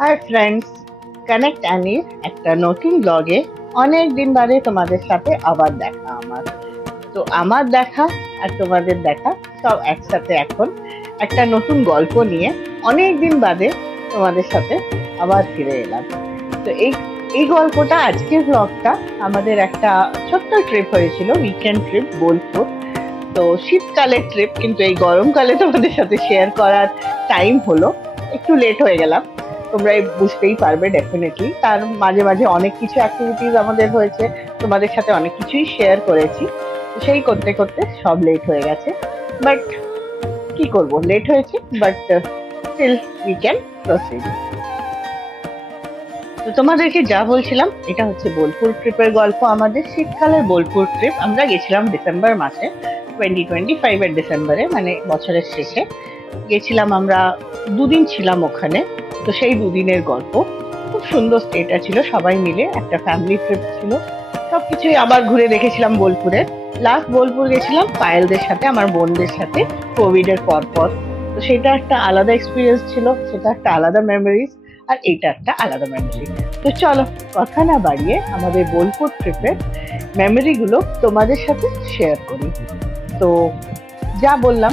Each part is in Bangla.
হাই ফ্রেন্ডস, কানেক্ট অ্যানির একটা নতুন ব্লগে অনেক দিন বাদে তোমাদের সাথে আবার দেখা আমার। তো আমার দেখা আর তোমাদের দেখা সব একসাথে এখন একটা নতুন গল্প নিয়ে অনেক দিন বাদে তোমাদের সাথে আবার ফিরে এলাম। তো এই গল্পটা, আজকের ব্লগটা আমাদের একটা ছোট্ট ট্রিপ হয়েছিল, উইকেন্ড ট্রিপ বোলপুর। তো শীতকালের ট্রিপ, কিন্তু এই গরমকালে তোমাদের সাথে শেয়ার করার টাইম হলো, একটু লেট হয়ে গেলাম। তোমরা বুঝতেই পারবে ডেফিনেটলি। তার মাঝে মাঝে অনেক কিছু অ্যাক্টিভিটিস আমাদের হয়েছে, তোমাদের সাথে অনেক কিছুই শেয়ার করেছি। তো সেই করতে করতে সব লেট হয়ে গেছে, বাট কি করব, লেট হয়েছে, but still we can proceed. তো তোমাদেরকে যা বলছিলাম, এটা হচ্ছে বোলপুর ট্রিপের গল্প। আমাদের শীতকালের বোলপুর ট্রিপ, আমরা গেছিলাম ডিসেম্বর মাসে, 2025 এর ডিসেম্বরে, মানে বছরের শেষে গেছিলাম আমরা। দুদিন ছিলাম ওখানে। তো সেই দুদিনের গল্প, খুব সুন্দর স্টেটা ছিল, সবাই মিলে একটা ফ্যামিলি ট্রিপ ছিল। সবকিছুই আবার ঘুরে দেখেছিলাম বোলপুরে। লাস্ট বোলপুর গেছিলাম পায়েলদের সাথে, আমার বোনদের সাথে, কোভিড এর পর পর। তো সেটা একটা আলাদা এক্সপিরিয়েন্স ছিল, সেটা একটা আলাদা মেমোরিজ, আর এটা একটা আলাদা মেমোরি। তো চলো, কথা না বাড়িয়ে আমাদের বোলপুর ট্রিপের মেমোরি গুলো তোমাদের সাথে শেয়ার করি। তো যা বললাম,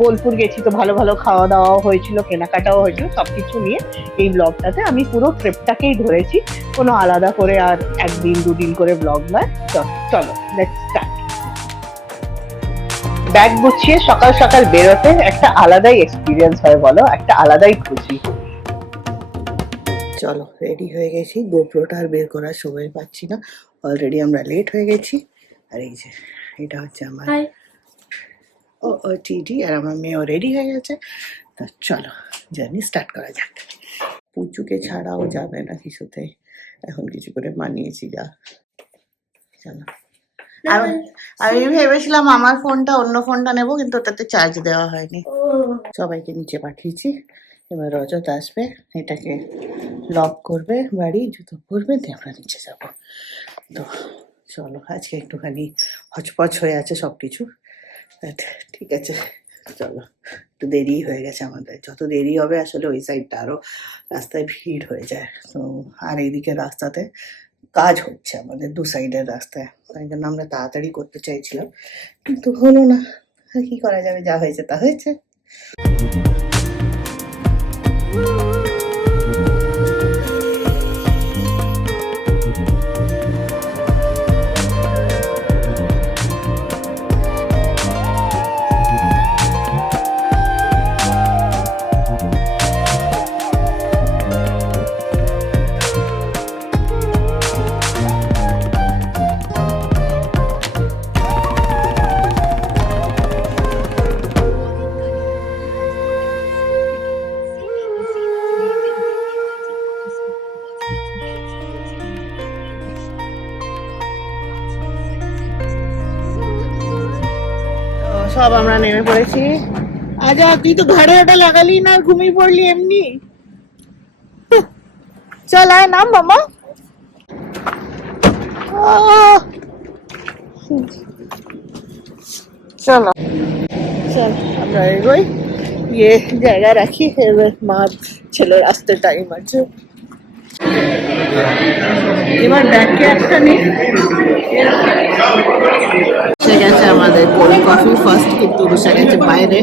বোলপুর গেছি তো ভালো ভালো খাওয়া দাওয়াও হয়েছিল, কেনাকাটাও হয়েছিল, সবকিছু নিয়ে এই ব্লগটাতে আমি পুরো ট্রিপটাকেই ধরেছি, কোনো আলাদা করে আর একদিন দুদিন করে ব্লগ নয়। চলো লেটস স্টার্ট। ব্যাগ গুছিয়ে সকাল সকাল বেরোতে একটা আলাদাই এক্সপিরিয়েন্স হয়, বলো, একটা আলাদাই খুশি। চলো রেডি হয়ে গেছি, গোপ্রোটা আর বের করার সময় পাচ্ছি না, অলরেডি আমরা লেট হয়ে গেছি। আর এই যে এটা হচ্ছে আমার ও টিটি, আর আমার মেয়েও রেডি হয়ে গেছে। তো চলো জার্নি স্টার্ট করা যাক। পুচুকে ছাড়াও যাবে না কিছুতে, এখন কিছু করে মানিয়েছি যা। চলো, আমি ভেবেছিলাম আমার ফোনটা, অন্য ফোনটা নেবো, কিন্তু ওটাতে চার্জ দেওয়া হয়নি। সবাইকে নিচে পাঠিয়েছি, এবার রজত আসবে, এটাকে লক করবে, বাড়ি জুতো পরবে, দিয়ে আমরা নিচে যাব। তো চলো, আজকে একটুখানি হচপচ হয়ে আছে সব কিছু, ঠিক আছে। চলো, একটু দেরি হয়ে গেছে আমাদের, যত দেরি হবে আসলে ওই সাইডটা আরো রাস্তায় ভিড় হয়ে যায়। তো আর এইদিকে রাস্তাতে কাজ হচ্ছে আমাদের দু সাইডের রাস্তায়, তাই জন্য আমরা তাড়াতাড়ি করতে চাইছিলাম, কিন্তু হলো না। আর কি করা যাবে, যা হয়েছে তা হয়েছে। সব আমরা নেমে পড়েছি। আজা, তুই তো ঘাড়ে ওটা লাগালি না, ঘুমিয়ে পড়লি এমনি। চল আয়, নাম মামা। চলো চল, আমরা এগোই, গিয়ে জায়গা রাখি, এবার মা ছেলের আসতে টাইম আছে। এবার ব্যাগকে একটা নিই। এসে গেছে আমাদের কোল্ড কফি ফার্স্ট, কিন্তু বসে গেছে বাইরে,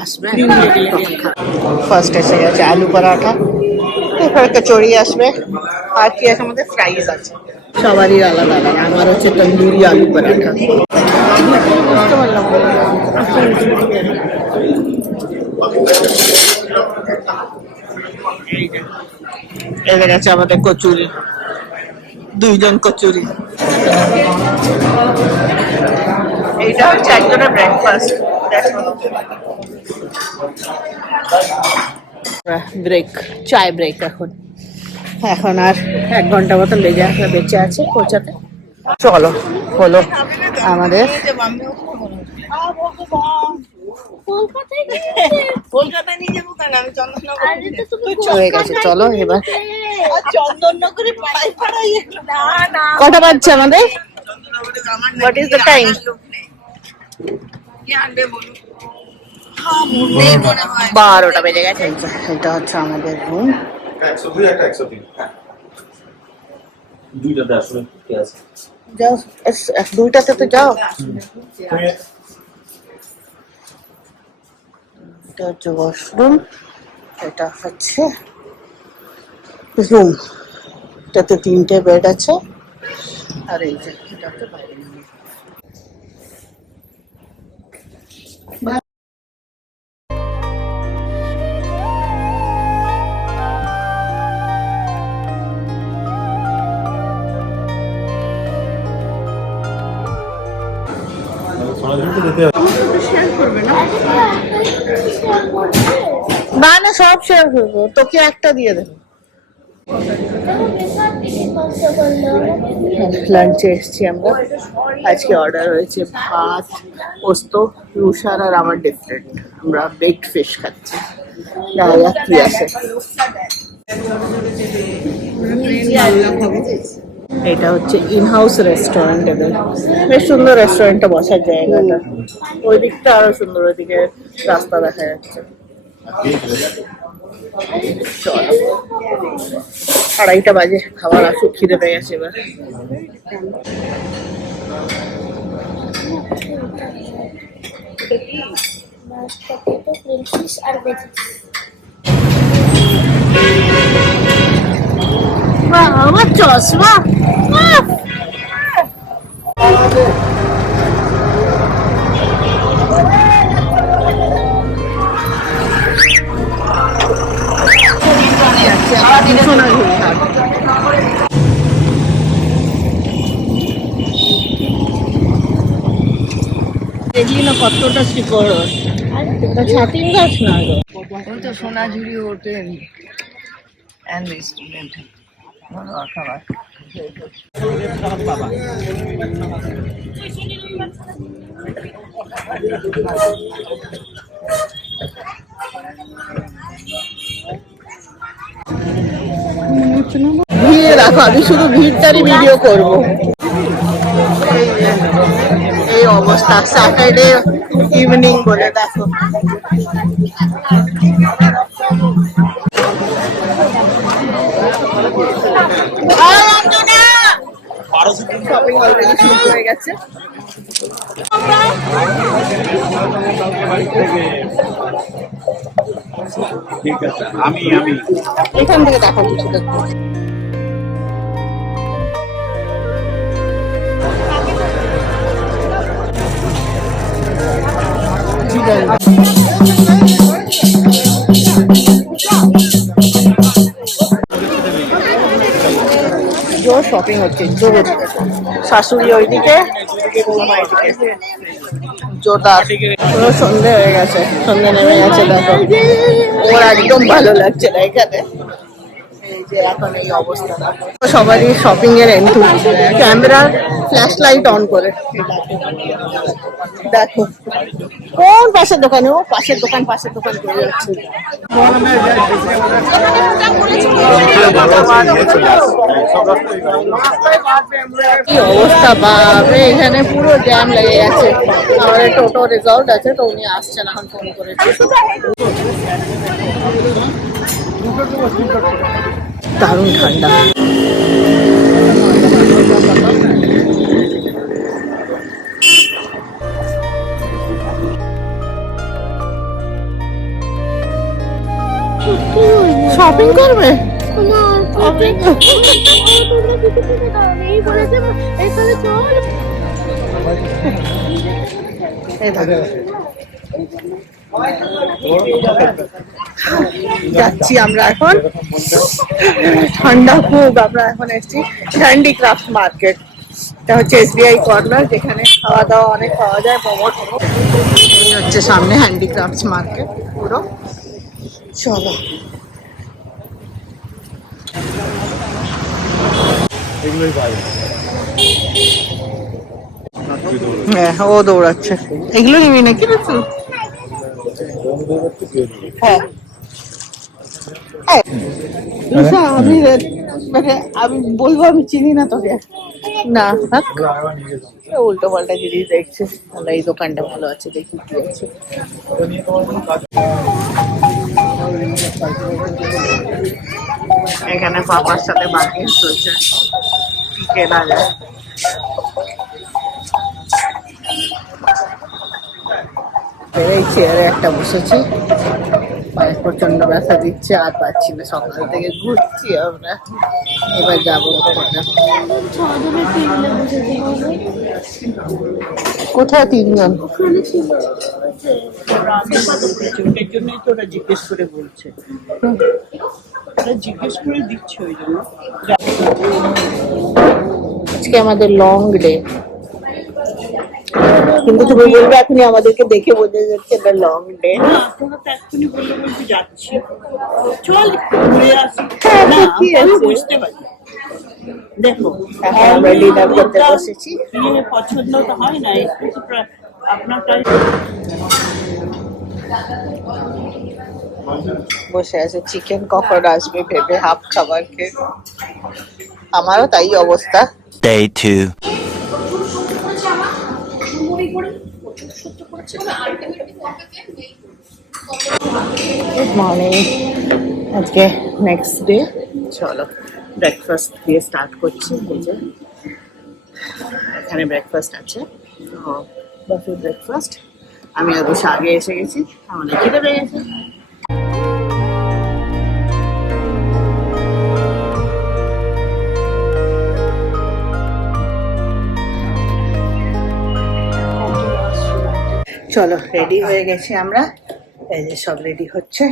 আসবে ফার্স্ট। এসে গেছে আলু পরাঠা, এরপরে কচুরি আসবে, আর কি আছে আমাদের, ফ্রাইজ আছে। সবারই আলাদা আলাদা, আমার হচ্ছে তন্দুরি আলু পরাঠা। বুঝতে পারলাম এদের আছে আমাদের কচুরি, দুইজন কচুরি। এইটা হচ্ছে একজনের ব্রেকফাস্ট। ব্রেক, চায় ব্রেক এখন। এখন আর 1 ঘন্টা মতো বেঁচে আছে পৌঁছাতে। চলো, হলো আমাদের হয়ে গেছে। চলো এবার কটা বাজছে আমাদের, হোয়াট ইজ দ্য টাইম? 12টা বেজে গেছে। এটা হচ্ছে আমাদের রুম। 102 একটা 103 দুইটাতে আসলে কি আছে যাও, 2টাতে তো যাও। এটা হচ্ছে ওয়াশরুম, এটা হচ্ছে রুম। এটাতে 3টে বেড আছে, আর এই যে এটা হচ্ছে বাইরে। না না, সব শেয়ার করবো, তোকে একটা দিয়ে দেবো। লাঞ্চে এসছি আমরা। আজকে অর্ডার হয়েছে ভাত, পোস্ত, রুশার আর আমার ডিফারেন্ট। আমরা বেকড ফিশ খাচ্ছি। দেখা যাক কি আছে। এটা হচ্ছে ইন হাউস রেস্টুরেন্ট। এদের বেশ সুন্দর রেস্টুরেন্টটা, বসার জায়গাটা। ওই দিকটা আরো সুন্দর, ওইদিকে রাস্তা দেখা যাচ্ছে। চলো, 2:30 বাজে, খাবার আসুক, খিদে পেয়ে গেছে এবার। আমার চশমা দেখলি না কতটা শিকড়, এটা ছাতিম গাছ না গো, ওই তো সোনাঝুরি হোটেল অ্যান্ড রেস্টুরেন্ট। খাবার ভিড়ে রাখো, আমি শুধু ভিড়টারই ভিডিও করবো। এই অবস্থা স্যাটারডে ইভিনিং বলে, দেখো। শপিং অলরেডি শুরু হয়ে গেছে। ঠিক আছে, আমি এখান থেকে দেখো কিছু দেখো। জোর শপিং হচ্ছে, জোর। শাশুড়ি ওইদিকে, জোরদার। পুরো সন্ধে হয়ে গেছে, সন্ধে নেমে গেছে। দেখো, ওর একদম ভালো লাগছে না এখানে। এই যে এখন এই অবস্থা, সবারই শপিং এর entry. Camera flash light on করে দেখো কোন পাশের দোকানে, ও পাশের দোকান করে যাচ্ছে। কি অবস্থা বাপরে, এখানে পুরো জ্যাম লেগে গেছে। আমাদের টোটো রিজার্ভ আছে, তো উনি আসছেন, এখন ফোন করেছে। দারুণ ঠান্ডা। শপিং করবে? যাচ্ছি আমরা এখন, ঠান্ডা খুব। আমরা এখন এসেছি হ্যান্ডিক্রাফট মার্কেট। এটা হচ্ছে SBI কর্নার, যেখানে খাওয়া দাওয়া অনেক পাওয়া যায়, মোমো। এই হচ্ছে সামনে হ্যান্ডিক্রাফট মার্কেট পুরো। চলো, হ্যাঁ ও দৌড়াচ্ছে। এগুলো নিবি নাকি? হ্যাঁ রুষা, আমি মানে আমি বলবো আমি চিনি না তোকে। না থাক, উল্টো পাল্টা জিনিস দেখছে। আমরা এই দোকানটা ভালো আছে, দেখি কি আছে। এখানে পাপার সাথে বার্গেন চলছে, কি কেনা যায়। এই চেয়ারে একটা বসেছি, পায়ে প্রচন্ড ব্যথা দিচ্ছে, আর পাচ্ছি না। সকাল থেকে ঘুরছি আমরা, এবার যাবো কোথায়? তিনজন ওটার জন্যই তো ওরা জিজ্ঞেস করে বলছে, ওরা জিজ্ঞেস করে দিচ্ছে ওই জন্য। আজকে আমাদের লং ডে, কিন্তু তুমি বলবে এখনই আমাদেরকে দেখে বোঝা যাচ্ছে এটা লং ডে। তোরা তো এক্ষুনি বললে বলতে যাচ্ছি, চল একটু ঘুরে আসি। হ্যাঁ, না, কি আমি আছে? বুঝতে পারি। দেখো এখন আমরা ডিনার করতে বসেছি। ইয়ে পছন্দ তো হয় না, একটু তো আপনারটাই। বসে আছে, চিকেন কখন আসবে ভেবে হাফ খাবার খেয়ে। আমারও তাই অবস্থা। Day 2. গুড মর্নিং, আজকে নেক্সট ডে। চলো ব্রেকফাস্ট দিয়ে স্টার্ট করছি। বুঝে এখানে ব্রেকফাস্ট আছে, বাফে ব্রেকফাস্ট। আমি আর বসে আগে এসে গেছি, আমাদের খিদে পেয়ে গেছে। চলো রেডি হয়ে গেছি আমরা, এই যে সব রেডি হচ্ছে,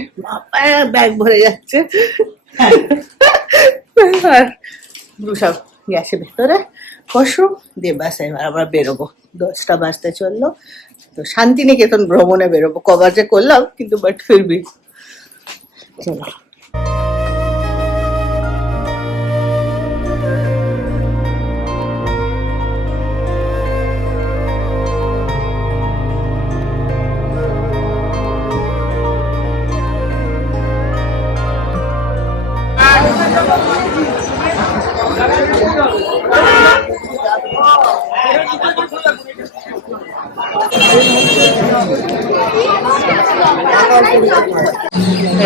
ব্যাগ ভরে যাচ্ছে। আর সব গেছে ভেতরে ওয়াশরুম দিয়ে, বাস এবার আমরা বেরোবো। 10টা বাজতে চললো, তো শান্তিনিকেতন ভ্রমণে বেরোবো। কভার যে করলাম কিন্তু বাট ফিরবি। চলো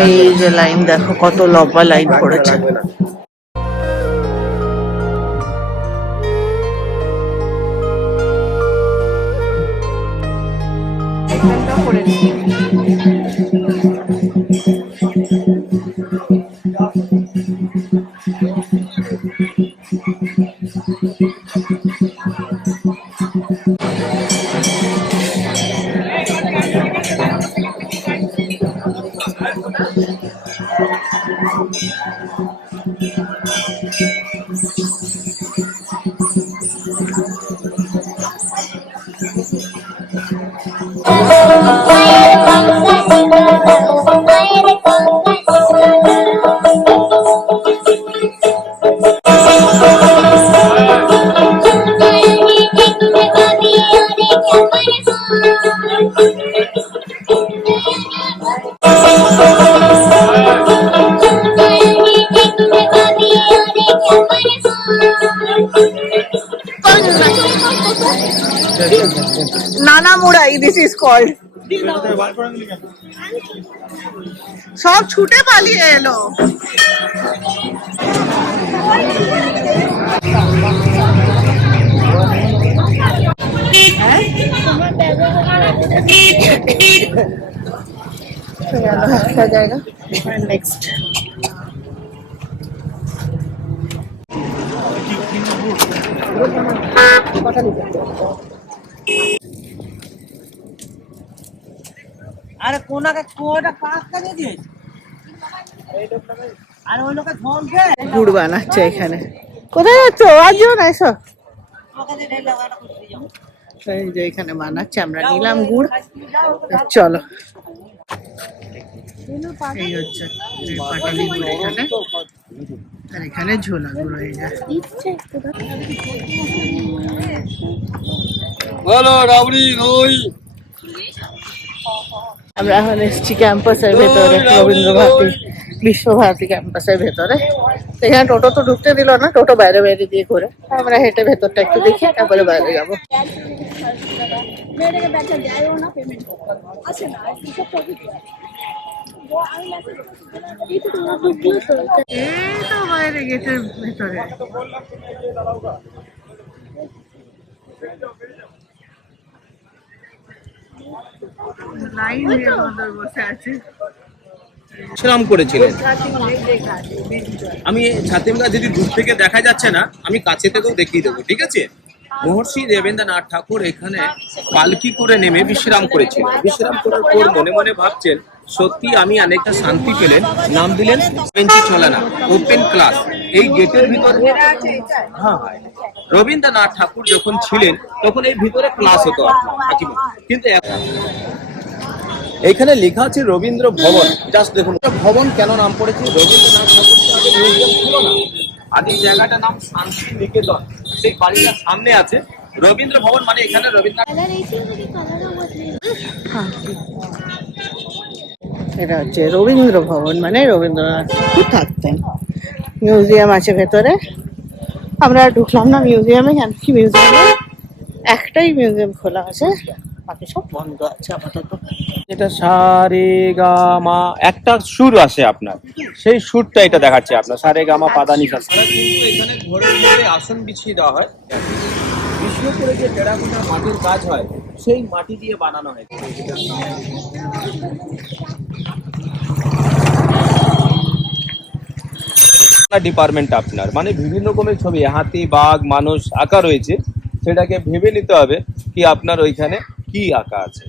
এই যে লাইন দেখো, কত লম্বা লাইন পড়েছে। নানা মুড়াই, দিস ইজ কল্ড। সব ছুটে পালিয়ে এলো। একটা জায়গা নেক্সট। আরে কোনটা কাজটা দিয়ে দিয়েছে, আর ওই লোকের ধনকে গুড় বানাচ্ছে এখানে। কোথায় যাচ্ছ? আজ যেও না এসো। এই যে এখানে বানাচ্ছে, আমরা নিলাম গুড়। চলো, এই হচ্ছে পাটালি গুড় এখানে, আর এখানে ঝোলা গুড়। এই যে বলো রাবড়ি রই। আমরা এখন এসেছি ক্যাম্পাসের ভেতরে, রবীন্দ্র ভারতী বিশ্বভারতী ক্যাম্পাসের ভেতরে। তো এখানে টোটো তো ঢুকতে দিল না, টোটো বাইরে বাইরে দিয়ে ঘুরে আমরা হেঁটে ভেতরটা একটু দেখি, তারপরে বাইরে যাবো। এই তো বাইরে গেটের ভেতরে। লাইন দিয়ে আমাদের বসে আছে। বিশ্রাম করেছিলেন। আমি ছাতিমগা যদি দূর থেকে দেখা যাচ্ছে না, আমি কাছে থেকেও দেখিয়ে দেবো, ঠিক আছে? মহর্ষি দেবেন্দ্রনাথ ঠাকুর এখানে পালকি করে নেমে বিশ্রাম করেছিলেন। বিশ্রাম করার পর মনে মনে ভাবছেন, সত্যি আমি অনেকটা শান্তি পেলেন। নাম দিলেন বেঞ্চি চলে না, ওপেন ক্লাস। এই গেটের ভিতরে হ্যাঁ রবীন্দ্রনাথ ঠাকুর যখন ছিলেন তখন এই ভিতরে ক্লাস হতো আপনার, কিন্তু এখানে লেখা আছে রবীন্দ্র ভবন। জাস্ট দেখুন ভবন কেন নাম পড়েছে, রবীন্দ্রনাথ ঠাকুর আগে মিউজিয়াম ছিল না, আদি জায়গাটার নাম শান্তি নিকেতন, সেই বাড়িটার সামনে আছে রবীন্দ্র ভবন, মানে এখানে রবীন্দ্রনাথ। এটা হচ্ছে রবীন্দ্র ভবন, মানে রবীন্দ্রনাথ ঠাকুর থাকতেন। মিউজিয়াম আছে ভেতরে, আমরা ঢুকলাম না মিউজিয়ামে, কেন কি মিউজিয়ামে একটাই মিউজিয়াম খোলা আছে, বাকি সব বন্ধ আছে আপাতত। যেটা সা রে গা মা একটা সুর আসে আপনার, সেই সুরটা এটা দেখাচ্ছে আপনার, সা রে গা মা পা ধা নি সা। কিন্তু এখানে ঘরের মধ্যে আসন বিছিয়ে দেওয়া হয়, বিশেষ করে যে টেরাকোটা মাটির কাজ হয় সেই মাটি দিয়ে বানানো হয়। ডিপার্টমেন্ট আপনার, মানে বিভিন্ন রকমের ছবি, হাতি বাঘ মানুষ আঁকা রয়েছে, সেটাকে ভেবে নিতে হবে কি আপনার ওইখানে কি আঁকা আছে।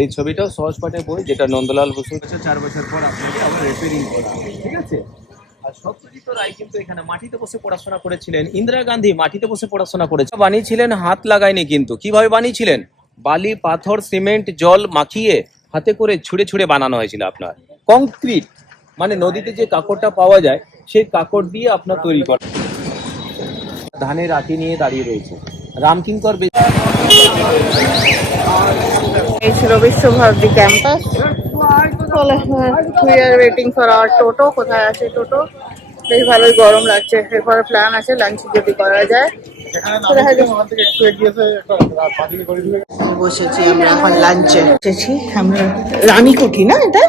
এই ছবিটাও সহজ পাঠের বই, যেটা নন্দলাল বসু 4 বছর পর আপনাকে আবার রিপেয়ারিং করা হবে, ঠিক আছে? আর সত্যজিৎ রায় কিন্তু এখানে মাটিতে বসে পড়াশোনা করেছিলেন, ইন্দিরা গান্ধী মাটিতে বসে পড়াশোনা করেছেন, বানিয়েছিলেন হাত লাগায়নি, কিন্তু কিভাবে বানিয়েছিলেন, বালি পাথর সিমেন্ট জল মাখিয়ে হাতে করে ছুঁড়ে ছুঁড়ে বানানো হয়েছিল আপনার। কংক্রিট মানে নদীতে যে কাকড়টা পাওয়া যায় সেই কাকড় দিয়ে আপনার তৈরি করা। ধানের আটি নিয়ে দাঁড়িয়ে রয়েছে রামকিঙ্কর। এই ছিল Visva Bharati campus. We are waiting for our toto. কোথায় আছে টোটো? বেশ ভালোই গরম লাগছে। এরপরে প্ল্যান আছে লাঞ্চ যদি করা যায়। বসেছি আমরা এখন লাঞ্চে, বসেছি আমরা রানীকুঠি, না এটা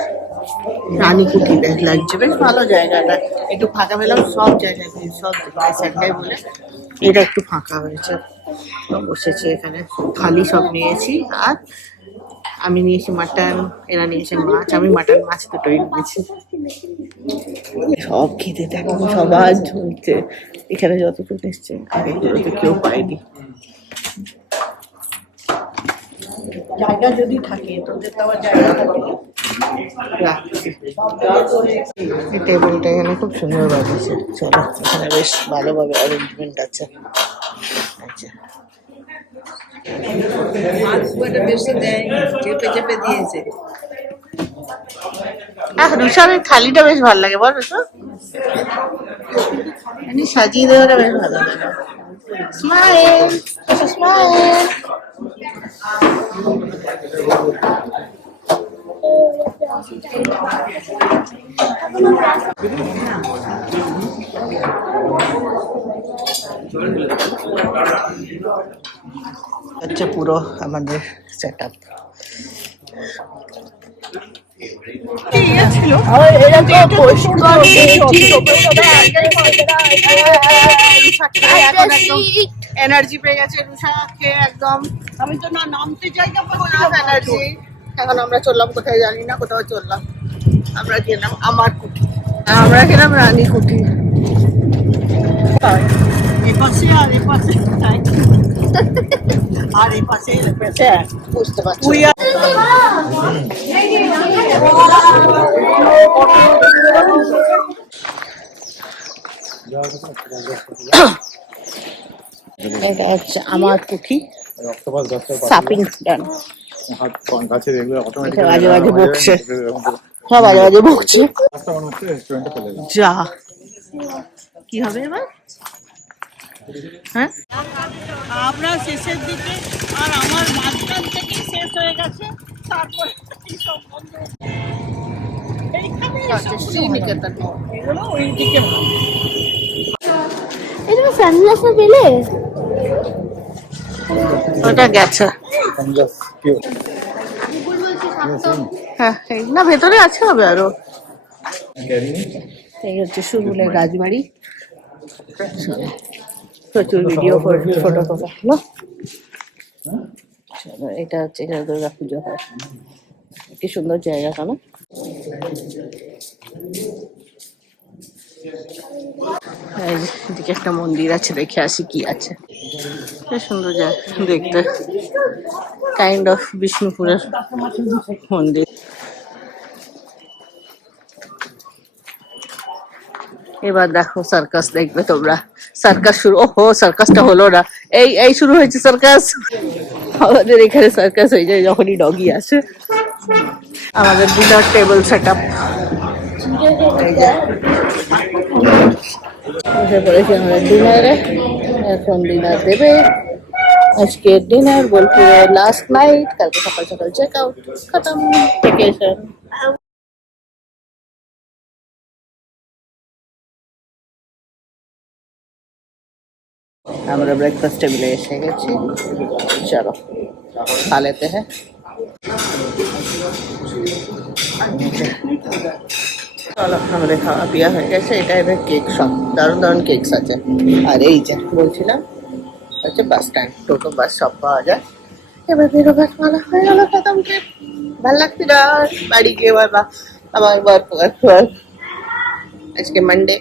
রানীকুঠি লাঞ্চে, বেশ ভালো জায়গাটা, একটু ফাঁকা পেলাম। সব জায়গায় সব সানডে বলে এটা একটু ফাঁকা হয়েছে। বসেছি এখানে, থালি সব নিয়েছি, আর আমি নিয়েছি মাটন, এরা নিয়েছে মাছ। আমি মাটন মাছ দুটোই নিয়েছি। সব খেতে দেখো সবার ঝুলছে, এখানে যতটুকু এসছে আগেগুলোতে কেউ পায়নি। জায়গা যদি থাকে, তোদের তো আবার জায়গা থাকে। টেবিলটা এখানে খুব সুন্দর বানিয়েছে। চলো, এখানে বেশ ভালোভাবে অ্যারেঞ্জমেন্ট আছে। আচ্ছা, রুষারের থালিটা বেশ ভালো লাগে, বল তো সাজিয়ে দেওয়াটা বেশ ভালো লাগে। Smile smile. হচ্ছে পুরো আমাদের সেট আপ। এনার্জি পেয়ে গেছে রুষা খেয়ে একদম। আমি তো না নামতে যাই না এনার্জি। এখন আমরা চললাম কোথায় জানি না, কোথাও চললাম। আমরা গেলাম আমার কুঠি, আমরা গেলাম রানী কুঠি। এপাশে আর এপাশে আর এপাশে বুঝতে পারছি। এটা হচ্ছে আমার কুঠি, সাপিং ডান। বাজে বাজে বকছে, সব বাজে বাজে বকছে। যা কি হবে এবার? হ্যাঁ, আমরা শেষের দিকে, আর আমার মাঝখান থেকে শেষ হয়ে গেছে, তারপরে সব বন্ধ। এইখানে হচ্ছে শ্রীনিকেতন মল। এগুলো ওইদিকে এটা সানগ্লাস না পেলে ওটা গেছে। হ্যাঁ এই না ভেতরে আছে হবে আরো। এই হচ্ছে সুরুলের রাজবাড়ি। প্রচুর ভিডিও ফটো তোলা হলো। চলো এটা হচ্ছে এখানে দুর্গা পুজো হয়। কি সুন্দর জায়গাটা না? এই যে, এদিকে একটা মন্দির আছে, দেখে আসি কি আছে। কি সুন্দর জায়গা দেখতে, কাইন্ড অফ বিষ্ণুপুরের মন্দির। এবার দেখো সার্কাস দেখবে তোমরা। সার্কাস শুরু, ওহো সার্কাসটা হলো না, এই এই শুরু হয়েছে সার্কাস। আমাদের এখানে সার্কাস হয়ে যায় যখনই ডগি আসে। আমাদের ডিনার টেবিল সেট আপ বসে পড়েছি আমাদের ডিনারে। এখন ডিনার দেবে। আজকে ডিনার বোলপুরে লাস্ট নাইট, কালকে সকাল সকাল চেক আউট, খতম ভেকেশন। আমরা ব্রেকফাস্ট টেবিলে এসে গেছি, চলো খা লেতে হ্যাঁ। চলো আমাদের খাওয়া পিয়া হয়ে গেছে। এটা এবার কেক শপ, দারুণ দারুণ কেকস আছে। আর এই যে বলছিলাম হচ্ছে বাস স্ট্যান্ড, টোটো বাস সব পাওয়া যায়। এবার বেরোবার মালা হয়ে গেল, খতম ট্রিপ। ভাল লাগছে না বাড়ি গিয়ে বাবা, আমার ওয়ার্ক ওয়ার্ক ওয়ার্ক। আজকে Monday.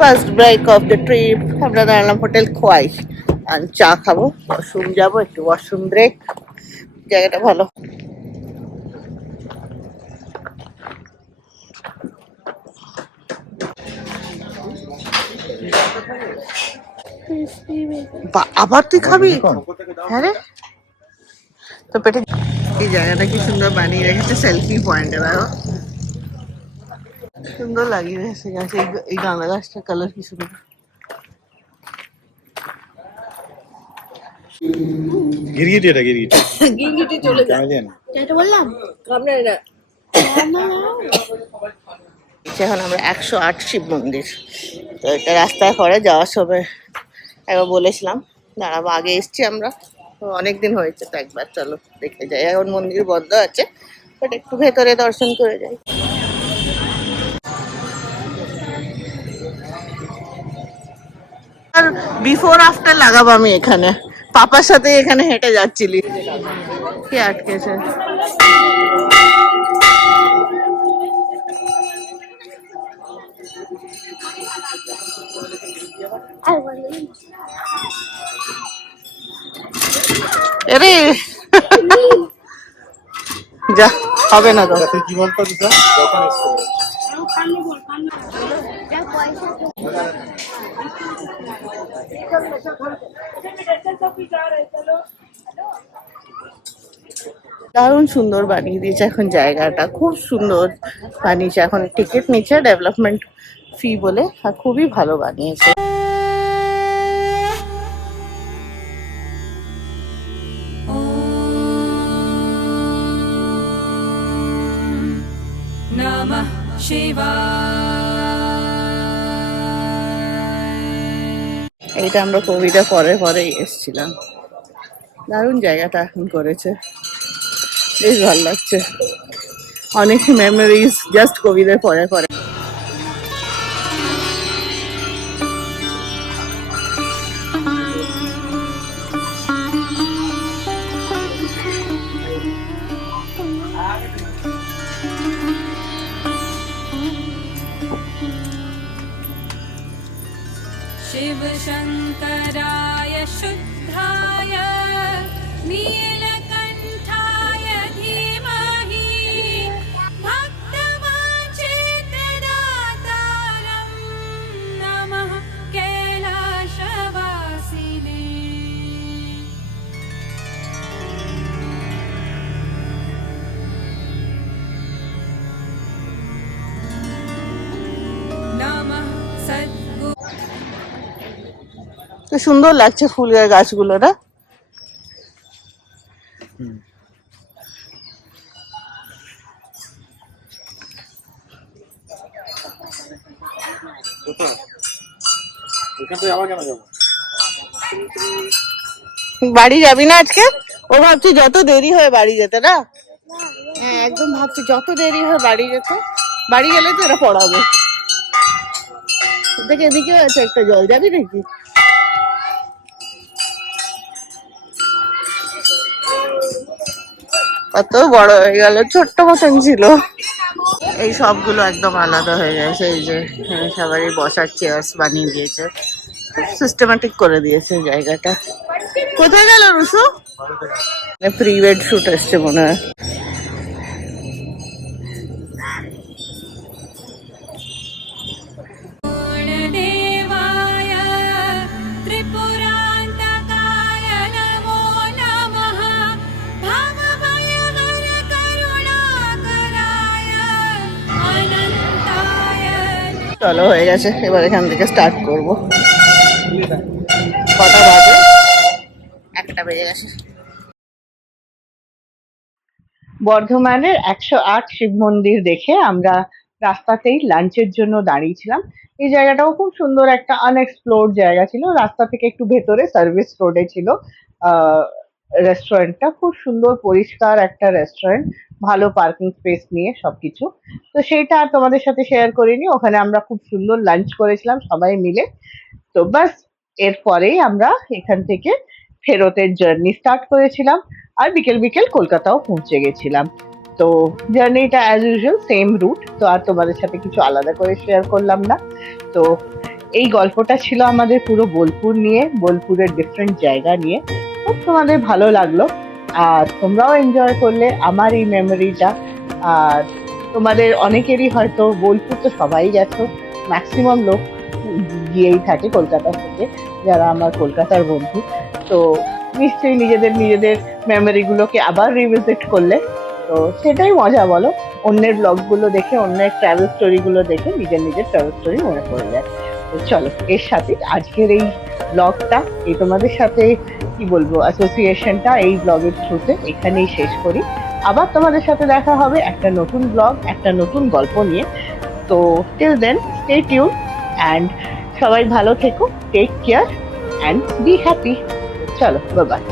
First break of the trip, আমরা দাঁড়ালাম হোটেল খোয়াই আর চা খাবো, ওয়াশরুম যাবো, একটু ওয়াশরুম ব্রেক। জায়গাটা ভালো। আবার তুই খাবি? হ্যাঁ রে, তো পেটে। এই জায়গাটা কি সুন্দর বানিয়ে রেখেছে, সেলফি পয়েন্ট। এবার সুন্দর লাগিয়ে রেখেছে গাছ। এই গাঁদা গাছটার কালার কি সুন্দর। गिरगिट এটা गिरगिट গিরগিটি চলে যায়। এটা বললাম আপনারা এখন আমরা 108 শিব মন্দির। তো এটা রাস্তায় করে যাওয়ার সময় একবার বলেছিলাম দাঁড়াবো, আগে এসছি আমরা তো অনেকদিন হয়েছে, তো একবার চলো দেখে যাই। এখন মন্দির বন্ধ আছে, বাট একটু ভেতরে দর্শন করে যাই। আর বিফোর আফটার লাগাবো আমি এখানে, পাপার সাথে এখানে হেঁটে যাচ্ছিলি। কি আটকেছে? আরে যা হবে না তো। তুই কি বলতো দিদা যখন এসছো দারুণ সুন্দর বানিয়ে দিয়েছে এখন জায়গাটা, খুব সুন্দর বানিয়েছে। এখন টিকিট নিচ্ছে ডেভেলপমেন্ট ফি বলে, আর খুবই ভালো বানিয়েছে। नमः शिवाय। এইটা আমরা কোভিডে পরে পরেই এসেছিলাম। দারুণ জায়গাটা এখন করেছে, বেশ ভালো লাগছে। অনেক মেমোরিজ জাস্ট কোভিডের পরে পরে। शिव शङ्कराय शुद्धाय नीलकण्ठाय धीमहि भक्तवाञ्छितदातारं नमः कैलासवासिने। नमः सद्गुरु। তো সুন্দর লাগছে ফুলের গাছগুলো না? এখান থেকে আবার কেন যাবো? বাড়ি যাবি না আজকে? ও ভাবছি যত দেরি হয় বাড়ি যেতে, না? হ্যাঁ, একদম ভাবছি যত দেরি হয় বাড়ি যেতে। বাড়ি গেলে তো এরা পড়াবে। দেখ এদিকেও আছে একটা জল, যাবি নাকি? কত বড় হয়ে গেল, ছোট্ট মতন ছিল। এই সবগুলো একদম আলাদা হয়ে গেছে। এই যে সবারই বসার চেয়ার্স বানিয়ে দিয়েছে, সিস্টেমেটিক করে দিয়েছে জায়গাটা। কোথায় গেল রুসু? প্রি ওয়েড শুট এসছে মনে হয়। पूर्णदेवाय त्रिपुरान्तकाय नमो नमः भवभयहर करुणाकराय अनन्ताय চলো হয়ে গেছে, এবার এখান থেকে স্টার্ট করব। কটা বাজে? 1টা বেজে গেছে। বর্ধমানের 108 শিব মন্দির দেখে আমরা রাস্তাতেই লাঞ্চের জন্য দাঁড়িয়েছিলাম। এই জায়গাটাও খুব সুন্দর, একটা আনএক্সপ্লোর্ড জায়গা ছিল। রাস্তা থেকে একটু ভেতরে সার্ভিস রোডে ছিল রেস্টুরেন্টটা। খুব সুন্দর পরিষ্কার একটা রেস্টুরেন্ট, ভালো পার্কিং স্পেস নিয়ে সবকিছু। তো সেইটা আর তোমাদের সাথে শেয়ার করিনি। ওখানে আমরা খুব সুন্দর লাঞ্চ করেছিলাম সবাই মিলে। তো বাস এরপরেই আমরা এখান থেকে ফেরতের জার্নি স্টার্ট করেছিলাম, আর বিকেল বিকেল কলকাতাও পৌঁছে গেছিলাম। তো জার্নিটা অ্যাজ ইউজুয়াল সেম রুট, তো আর তোমাদের সাথে কিছু আলাদা করে শেয়ার করলাম না। তো এই গল্পটা ছিল আমাদের পুরো বোলপুর নিয়ে, বোলপুরের ডিফারেন্ট জায়গা নিয়ে। খুব তোমাদের ভালো লাগলো, আর তোমরাও এনজয় করলে আমার এই মেমোরিটা। আর তোমাদের অনেকেরই হয়তো বোলপুর তো সবাই গেছো, ম্যাক্সিমাম লোক গিয়েই থাকে কলকাতা থেকে, যারা আমার কলকাতার বন্ধু। তো নিশ্চয়ই নিজেদের নিজেদের মেমোরিগুলোকে আবার রিভিজিট করলে, তো সেটাই মজা বলো। অন্যের ব্লগগুলো দেখে, অন্যের ট্রাভেল স্টোরিগুলো দেখে নিজের নিজের ট্রাভেল স্টোরি মনে পড়ে যায়। তো চলো, এর সাথে আজকের এই ব্লগটা, এই তোমাদের সাথে কি বলবো অ্যাসোসিয়েশনটা এই ব্লগের থ্রুতে এখানেই শেষ করি। আবার তোমাদের সাথে দেখা হবে একটা নতুন ব্লগ, একটা নতুন গল্প নিয়ে। তো till then stay tune and সবাই ভালো থেকো, take care and be happy. চলো, বাই বাই।